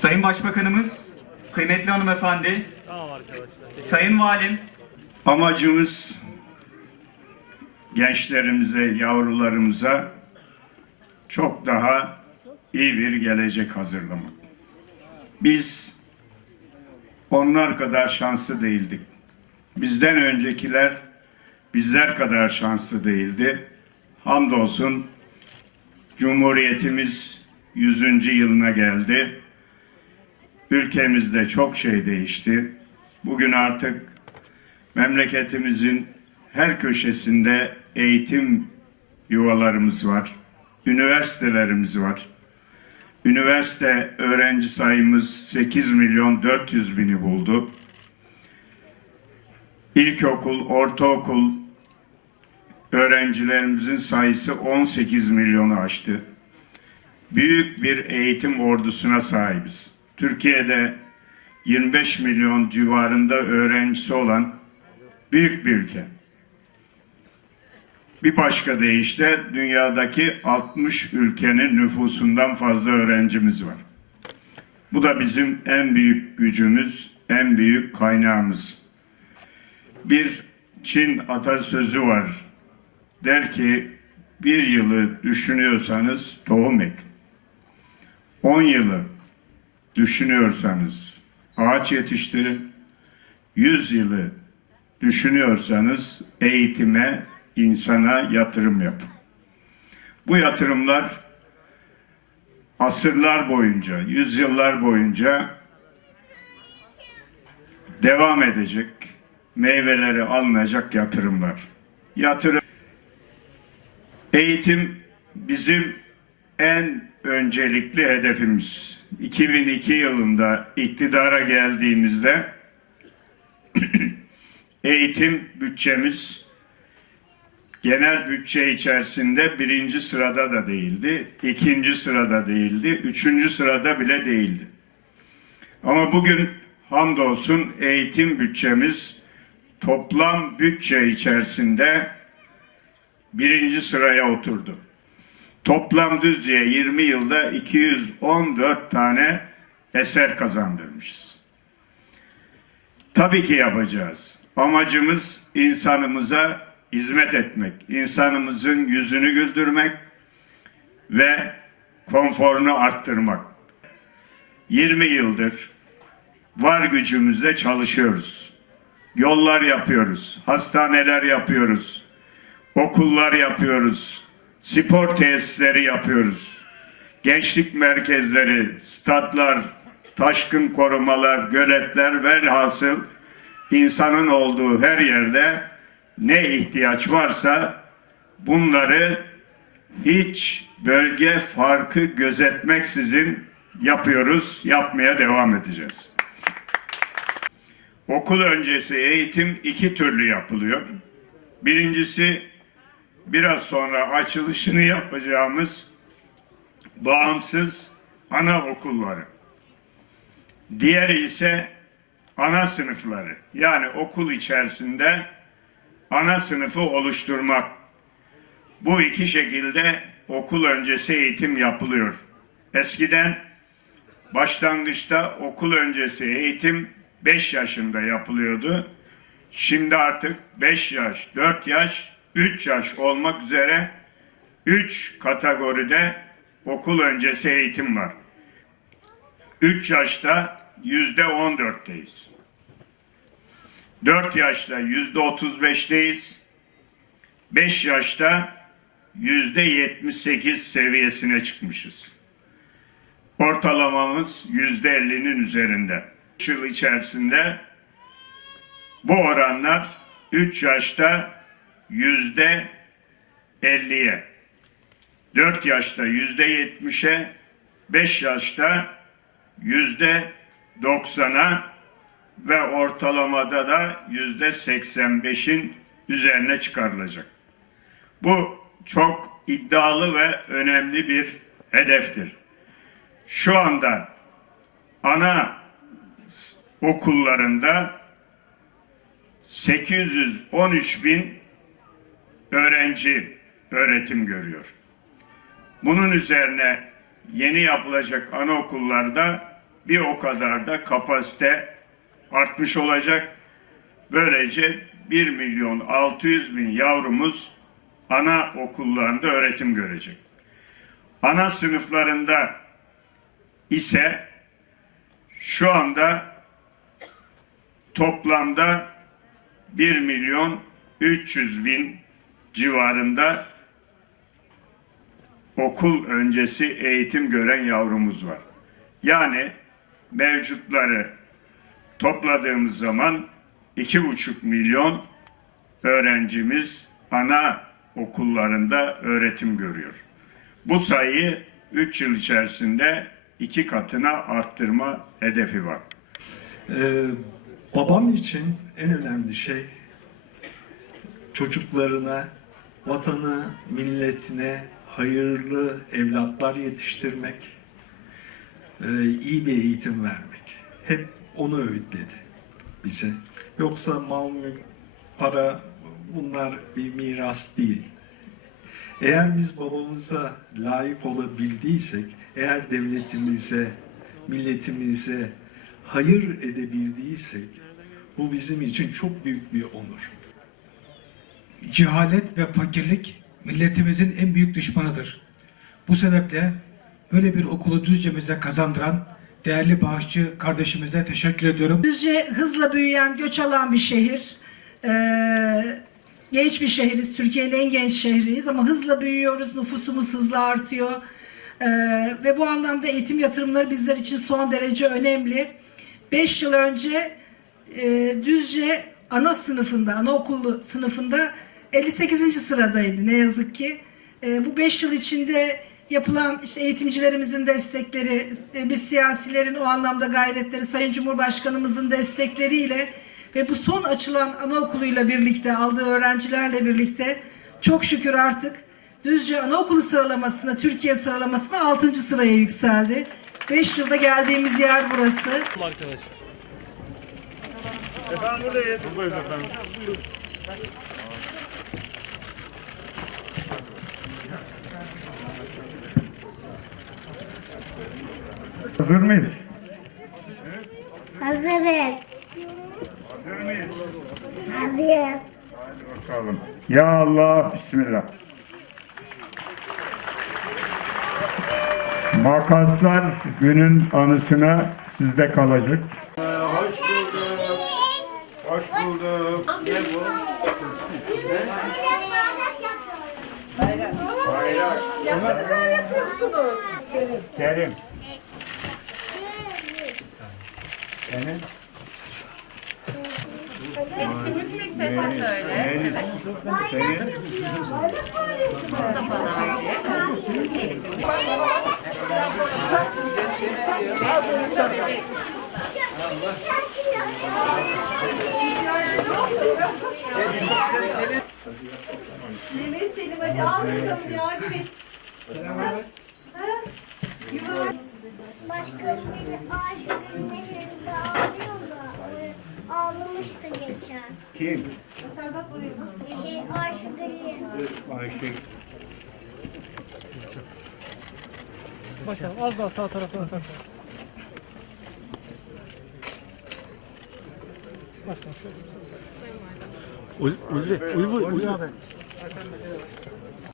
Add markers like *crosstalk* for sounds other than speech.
Sayın Başbakanımız, kıymetli hanımefendi, Tamam arkadaşlar. Sayın Valim, Amacımız gençlerimize, yavrularımıza çok daha iyi bir gelecek hazırlamak. Biz onlar kadar şanslı değildik. Bizden öncekiler bizler kadar şanslı değildi. Hamdolsun Cumhuriyetimiz 100. yılına geldi. Ülkemizde çok şey değişti. Bugün artık memleketimizin her köşesinde eğitim yuvalarımız var. Üniversitelerimiz var. Üniversite öğrenci sayımız 8 milyon 400 bini buldu. İlkokul, ortaokul öğrencilerimizin sayısı 18 milyonu aştı. Büyük bir eğitim ordusuna sahibiz. Türkiye'de 25 milyon civarında öğrencisi olan büyük bir ülke. Bir başka deyişle dünyadaki 60 ülkenin nüfusundan fazla öğrencimiz var. Bu da bizim en büyük gücümüz, en büyük kaynağımız. Bir Çin atasözü var. Der ki bir yılı düşünüyorsanız tohum ekin. 10 yılı düşünüyorsanız ağaç yetiştirin. 100 yılı düşünüyorsanız eğitime, insana yatırım yapın. Bu yatırımlar asırlar boyunca, yüzyıllar boyunca devam edecek, meyveleri alınacak yatırımlar. Yatırım Eğitim bizim en öncelikli hedefimiz. 2002 yılında iktidara geldiğimizde *clears throat* eğitim bütçemiz genel bütçe içerisinde birinci sırada da değildi, ikinci sırada değildi, üçüncü sırada bile değildi. Ama bugün hamdolsun eğitim bütçemiz toplam bütçe içerisinde birinci sıraya oturdu. Toplam Düzce'ye 20 yılda 214 tane eser kazandırmışız. Tabii ki yapacağız. Amacımız insanımıza hizmet etmek, insanımızın yüzünü güldürmek ve konforunu arttırmak. 20 yıldır var gücümüzle çalışıyoruz. Yollar yapıyoruz, hastaneler yapıyoruz, okullar yapıyoruz, spor tesisleri yapıyoruz. Gençlik merkezleri, statlar, taşkın korumalar, göletler velhasıl insanın olduğu her yerde ne ihtiyaç varsa bunları hiç bölge farkı gözetmeksizin yapıyoruz, yapmaya devam edeceğiz. Okul öncesi eğitim iki türlü yapılıyor. Birincisi biraz sonra açılışını yapacağımız bağımsız anaokulları. Diğeri ise ana sınıfları. Yani okul içerisinde ana sınıfı oluşturmak. Bu iki şekilde okul öncesi eğitim yapılıyor. Eskiden başlangıçta okul öncesi eğitim 5 yaşında yapılıyordu. Şimdi artık 5 yaş, 4 yaş, 3 yaş olmak üzere 3 kategoride okul öncesi eğitim var. 3 yaşta yüzde 14'teyiz. 4 yaşta yüzde 35'teyiz. 5 yaşta yüzde 78 seviyesine çıkmışız. Ortalamamız yüzde 50'nin üzerinde. 3 yıl içerisinde bu oranlar 3 yaşta yüzde 50'ye, 4 yaşta yüzde 70'e, 5 yaşta yüzde 90'a ve ortalamada da yüzde 85'in üzerine çıkarılacak. Bu çok iddialı ve önemli bir hedeftir. Şu anda ana okullarında 813 bin öğrenci öğretim görüyor. Bunun üzerine yeni yapılacak anaokullarda bir o kadar da kapasite artmış olacak. Böylece 1 milyon 600 bin yavrumuz ana okullarında öğretim görecek. Ana sınıflarında ise şu anda toplamda 1 milyon 300 bin civarında okul öncesi eğitim gören yavrumuz var. Yani mevcutları topladığımız zaman iki buçuk milyon öğrencimiz ana okullarında öğretim görüyor. Bu sayıyı 3 yıl içerisinde iki katına arttırma hedefi var. Ee, babam için en önemli şey çocuklarına, vatana, milletine hayırlı evlatlar yetiştirmek, e, iyi bir eğitim vermek. Hep onu öğütledi bize. Yoksa mal, para bunlar bir miras değil. Eğer biz babamıza layık olabildiysek, eğer devletimize, milletimize hayır edebildiysek, bu bizim için çok büyük bir onur. Cehalet ve fakirlik milletimizin en büyük düşmanıdır. Bu sebeple böyle bir okulu Düzce'mize kazandıran değerli bağışçı kardeşimize teşekkür ediyorum. Düzce hızla büyüyen, göç alan bir şehir. Ee, genç bir şehiriz, Türkiye'nin en genç şehriyiz ama hızla büyüyoruz, nüfusumuz hızla artıyor. Ee, ve bu anlamda eğitim yatırımları bizler için son derece önemli. 5 yıl önce e, Düzce ana sınıfında, anaokulu sınıfında 58. sıradaydı ne yazık ki. E, bu 5 yıl içinde yapılan işte eğitimcilerimizin destekleri, e, biz siyasilerin o anlamda gayretleri, Sayın Cumhurbaşkanımızın destekleriyle ve bu son açılan anaokuluyla birlikte aldığı öğrencilerle birlikte çok şükür artık Düzce Anaokulu sıralamasında, Türkiye sıralamasında 6. sıraya yükseldi. 5 yılda geldiğimiz yer burası. Hazır mıyız? Hazırız. Hazırız. Bakalım. Ya Allah, Bismillah. Makaslar günün anısına sizde kalacak. Hoş bulduk. Hoş bulduk. Ne bu? Bayrak. Kerim. Senin? Yüksek sesle söyle. Melis. Senin? Mustafa Naci. Mehmet Selim hadi al bakalım yardım et. Başka bir Ayşegül nehirde ağlıyordu. Ağlamıştı geçen. Kim? Nehir Ayşegül'ün. Ayşe. Başkanım az daha sağ tarafa atar. Başkanım şöyle. Ulvi, Ulvi, Ulvi abi.